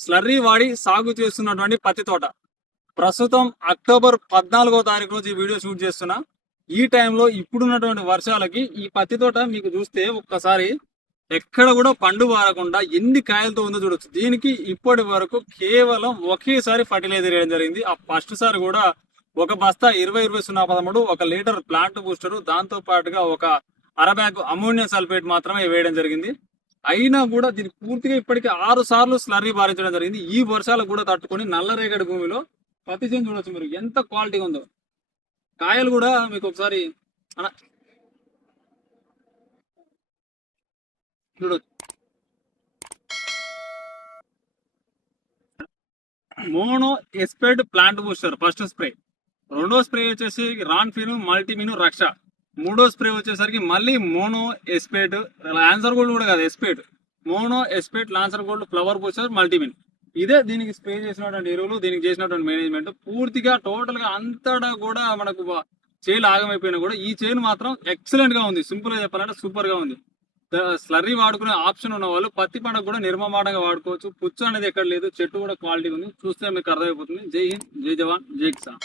Slurry వాడి సాగు చేస్తున్నటువంటి పత్తి తోట. ప్రస్తుతం అక్టోబర్ 14వ తారీఖు రోజు ఈ వీడియో షూట్ చేస్తున్నా. ఈ టైంలో ఇప్పుడున్నటువంటి వర్షాలకి ఈ పత్తి తోట మీకు చూస్తే ఒక్కసారి ఎక్కడ కూడా పండు వారకుండా ఎన్ని కాయలతో ఉందో చూడొచ్చు. దీనికి ఇప్పటి వరకు కేవలం ఒకేసారి ఫర్టిలైజర్ వేయడం జరిగింది. ఆ ఫస్ట్ సారి కూడా ఒక బస్తా 20-20-0-13 1 లీటర్ ప్లాంట్ బూస్టర్, దాంతో పాటుగా ఒక అర బ్యాగ్ అమోనియం సల్ఫేట్ మాత్రమే వేయడం జరిగింది. అయినా కూడా దీనికి పూర్తిగా ఇప్పటికీ 6 సార్లు స్లర్రీ బారించడం జరిగింది. ఈ వర్షాలకు కూడా తట్టుకొని నల్లరేగడి భూమిలో పత్తి చేను చూడొచ్చు మీరు ఎంత క్వాలిటీగా ఉందో. కాయలు కూడా మీకు ఒకసారి చూడొచ్చు. మోనో ఎస్పేడ్ ప్లాంట్ బూస్టర్ ఫస్ట్ స్ప్రే, రెండో స్ప్రే వచ్చేసి రాన్ఫిన్ మల్టీమిన్ రక్ష, మూడో స్ప్రే వచ్చేసరికి మళ్ళీ మోనో ఎస్పేడ్ లాన్సర్ గోల్డ్ కూడా కాదు ఎస్పేడ్, మోనో ఎస్పేడ్ Lancer Gold flower booster Multimin. ఇదే దీనికి స్ప్రే చేసినటువంటి ఎరువులు, దీనికి చేసినటువంటి మేనేజ్మెంట్. పూర్తిగా టోటల్ గా అంతటా కూడా మనకు చేలు ఆగమైపోయినా కూడా ఈ చేను మాత్రం ఎక్సలెంట్ గా ఉంది. సింపుల్ గా చెప్పాలంటే సూపర్ గా ఉంది. స్లర్రీ వాడుకునే ఆప్షన్ ఉన్న వాళ్ళు పత్తి పంటకు కూడా నిర్మమాటంగా వాడుకోవచ్చు. పుచ్చు అనేది ఎక్కడ లేదు, చెట్టు కూడా క్వాలిటీ ఉంది. చూస్తే మీకు అర్థమైపోతుంది. జై హింద్, జై జవాన్, జై కిసాన్.